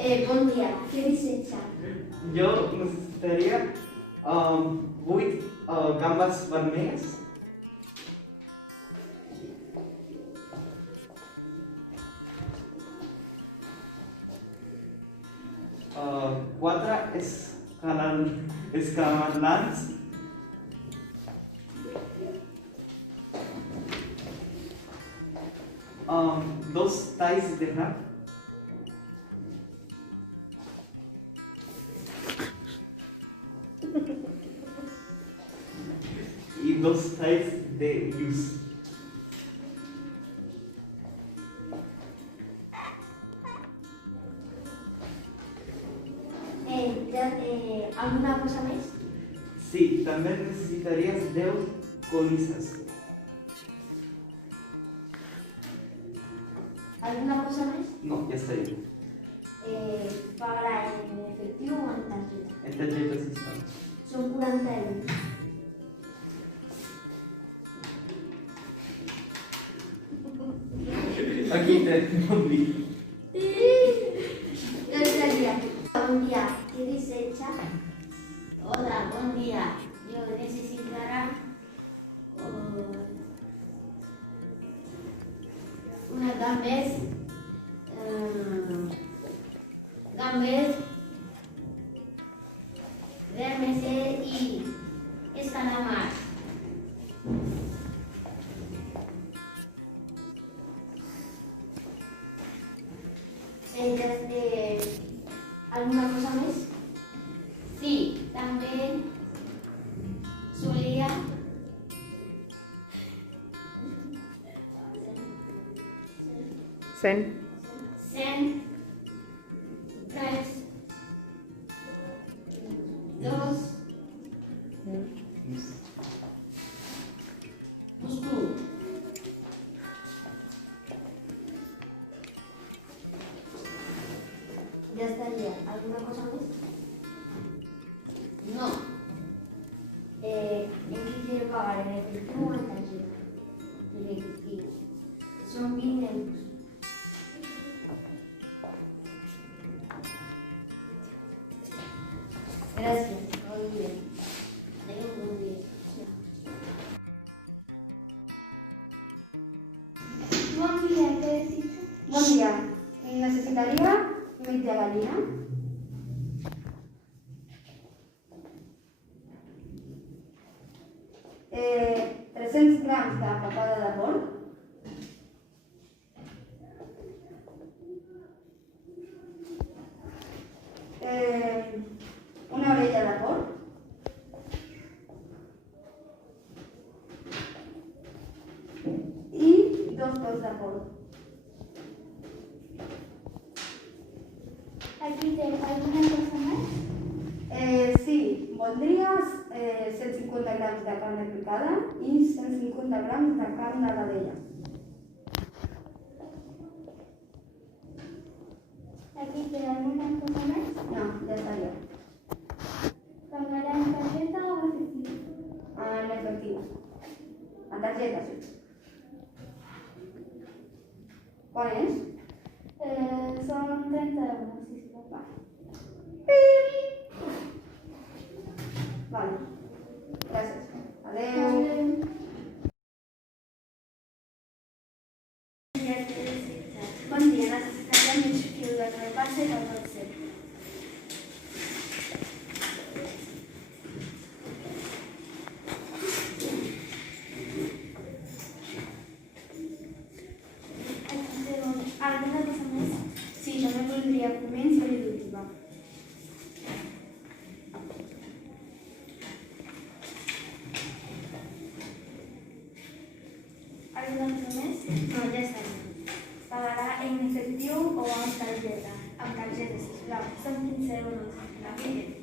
Bon dia, què desitja? Jo necessitaria 8 gambes vermelles, 4 escamalans, 2 talls de rap, y 2 talls de yuzu. Alguna cosa més? Sí, també necessitaries 10 colises. Alguna cosa més? No, ja estaria. Pagarà en efectiu o en targeta? En tarjeta sí està. Són 40 euros. Aquí te bon dia. Bon dia, què desitja? Hola, buen día. Yo necesitará unas gambes verdes y escalamar. Alguna cosa més? Sí, también solía Sen. ser 3, 2, Moscú. Ja estaria. Alguna cosa més? No, En què quiere pagar? ¿En efectivo o en tarjeta? en efectivo. Son 20 euros. Gràcies. Muy bien. Tengo un buen día. Bon dia, què desitja? Bon dia. Necessitaria mitja gallina, eh, 300 grams de papada de porc, una orella de porc, i 2 cols de porc. Aquí té alguna cosa més? Sí, voldries 150 grams de carn picada i 150 grams de carn de vedella. Aquí té alguna cosa més? No, ja estaria. Pagarà en targeta o efectiu? En efectiu. En targeta, sí. Quan és? Són 30 euros, sisplau. Vale. Gràcies. Adéu. Bon dia, necessitaria mig quilo de carpassa i del dolce. Alguna cosa més? Sí, també voldria piments i oli d'oliva. Alguna cosa més? No, ja està. Pagarà en efectiu o amb targeta? Amb targeta, sisplau. Són 15 euros. Aquí.